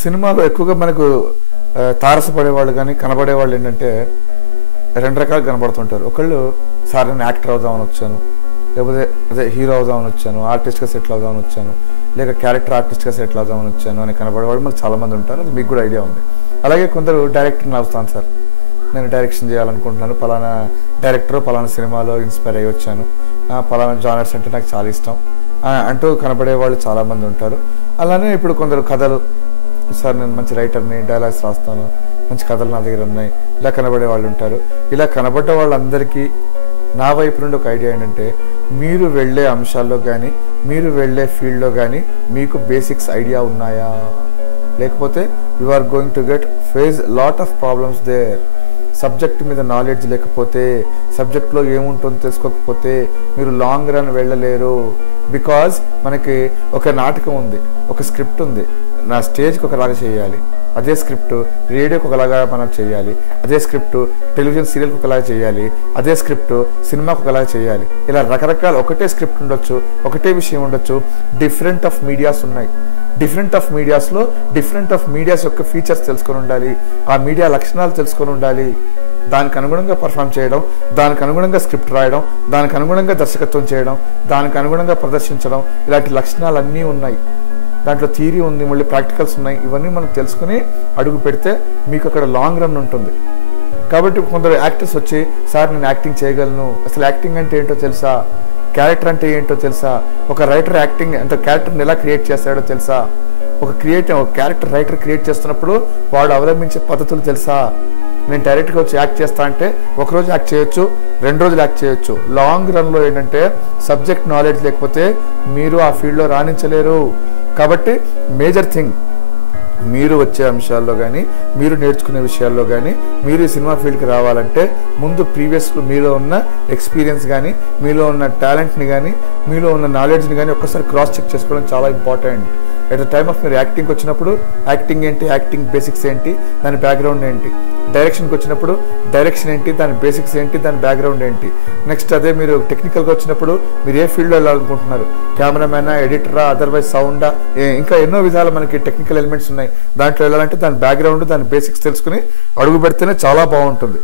సినిమాలో ఎక్కువగా మనకు తారసపడేవాళ్ళు కానీ కనబడేవాళ్ళు ఏంటంటే రెండు రకాలు కనబడుతుంటారు. ఒకళ్ళు సార్ నేను యాక్టర్ అవుదామని వచ్చాను, లేకపోతే అదే హీరో అవుదామని వచ్చాను, ఆర్టిస్ట్గా సెటిల్ అవుదామని వచ్చాను, లేక క్యారెక్టర్ ఆర్టిస్ట్గా సెటిల్ అవుదామని వచ్చాను అని కనబడేవాళ్ళు మనకు చాలామంది ఉంటారు. అది మీకు కూడా ఐడియా ఉంది. అలాగే కొందరు డైరెక్టర్ని అవుతాను సార్, నేను డైరెక్షన్ చేయాలనుకుంటున్నాను, పలానా డైరెక్టర్ పలానా సినిమాలో ఇన్స్పైర్ అయ్యి వచ్చాను, పలానా జానర్స్ అంటే నాకు చాలా ఇష్టం అంటూ కనబడే వాళ్ళు చాలామంది ఉంటారు. అలానే ఇప్పుడు కొందరు కథలు, సార్ నేను మంచి రైటర్ని, డైలాగ్స్ రాస్తాను, మంచి కథలు నా దగ్గర ఉన్నాయి, ఇలా కనబడే వాళ్ళు ఉంటారు. ఇలా కనబడ్డ వాళ్ళందరికీ నా వైపు నుండి ఒక ఐడియా ఏంటంటే, మీరు వెళ్ళే అంశాల్లో కానీ మీరు వెళ్ళే ఫీల్డ్లో కానీ మీకు బేసిక్స్ ఐడియా ఉన్నాయా, లేకపోతే you are going to get face lot of problems there. Subject మీద నాలెడ్జ్ లేకపోతే, సబ్జెక్ట్లో ఏముంటుందో తెలుసుకోకపోతే మీరు లాంగ్ రన్ వెళ్ళలేరు. బికాజ్ మనకి ఒక నాటకం ఉంది, ఒక స్క్రిప్ట్ ఉంది, నా స్టేజ్కి ఒకలాగా చేయాలి, అదే స్క్రిప్ట్ రేడియోకి ఒకలాగా మనం చేయాలి, అదే స్క్రిప్ట్ టెలివిజన్ సీరియల్కి ఒకలాగా చేయాలి, అదే స్క్రిప్ట్ సినిమాకి ఒకలాగా చేయాలి. ఇలా రకరకాల ఒకటే స్క్రిప్ట్ ఉండొచ్చు, ఒకటే విషయం ఉండొచ్చు, డిఫరెంట్ ఆఫ్ మీడియాస్ ఉన్నాయి. డిఫరెంట్ ఆఫ్ మీడియాస్లో డిఫరెంట్ ఆఫ్ మీడియాస్ యొక్క ఫీచర్స్ తెలుసుకొని ఉండాలి, ఆ మీడియా లక్షణాలు తెలుసుకొని ఉండాలి, దానికి అనుగుణంగా పర్ఫామ్ చేయడం, దానికి అనుగుణంగా స్క్రిప్ట్ రాయడం, దానికి అనుగుణంగా దర్శకత్వం చేయడం, దానికి అనుగుణంగా ప్రదర్శించడం, ఇలాంటి లక్షణాలు అన్నీ ఉన్నాయి. దాంట్లో థియరీ ఉంది, మళ్ళీ ప్రాక్టికల్స్ ఉన్నాయి. ఇవన్నీ మనం తెలుసుకుని అడుగు పెడితే మీకు అక్కడ లాంగ్ రన్ ఉంటుంది. కాబట్టి కొందరు యాక్టర్స్ వచ్చి సార్ నేను యాక్టింగ్ చేయగలను, అసలు యాక్టింగ్ అంటే ఏంటో తెలుసా, క్యారెక్టర్ అంటే ఏంటో తెలుసా, ఒక రైటర్ యాక్టింగ్ అంటే క్యారెక్టర్ని ఎలా క్రియేట్ చేస్తాడో తెలుసా, ఒక క్యారెక్టర్ రైటర్ క్రియేట్ చేస్తున్నప్పుడు వాడు అవలంబించే పద్ధతులు తెలుసా, నేను డైరెక్ట్గా వచ్చి యాక్ట్ చేస్తా అంటే ఒకరోజు యాక్ట్ చేయొచ్చు, 2 రోజులు యాక్ట్ చేయొచ్చు. లాంగ్ రన్లో ఏంటంటే సబ్జెక్ట్ నాలెడ్జ్ లేకపోతే మీరు ఆ ఫీల్డ్లో రాణించలేరు. కాబట్టి మేజర్ థింగ్, మీరు వచ్చే అంశాల్లో కానీ మీరు నేర్చుకునే విషయాల్లో కానీ మీరు ఈ సినిమా ఫీల్డ్కి రావాలంటే ముందు ప్రీవియస్లో మీలో ఉన్న ఎక్స్పీరియన్స్ కానీ మీలో ఉన్న టాలెంట్ని కానీ మీలో ఉన్న నాలెడ్జ్ని కానీ ఒక్కసారి క్రాస్ చెక్ చేసుకోవడం చాలా important. At the time of మీరు యాక్టింగ్కి వచ్చినప్పుడు యాక్టింగ్ ఏంటి, యాక్టింగ్ బేసిక్స్ ఏంటి, దాని బ్యాక్గ్రౌండ్ ఏంటి, డైరెక్షన్కి వచ్చినప్పుడు డైరెక్షన్ ఏంటి, దాని బేసిక్స్ ఏంటి, దాని బ్యాక్గ్రౌండ్ ఏంటి. నెక్స్ట్ అదే మీరు టెక్నికల్గా వచ్చినప్పుడు మీరు ఏ ఫీల్డ్లో వెళ్ళాలనుకుంటున్నారు, కెమెరామ్యానా, ఎడిటరా, అదర్వైజ్ సౌండా, ఇంకా ఎన్నో విధాలు మనకి టెక్నికల్ ఎలిమెంట్స్ ఉన్నాయి. దాంట్లో వెళ్ళాలంటే దాని బ్యాక్గ్రౌండ్, దాని బేసిక్స్ తెలుసుకుని అడుగు పెడితేనే చాలా బాగుంటుంది.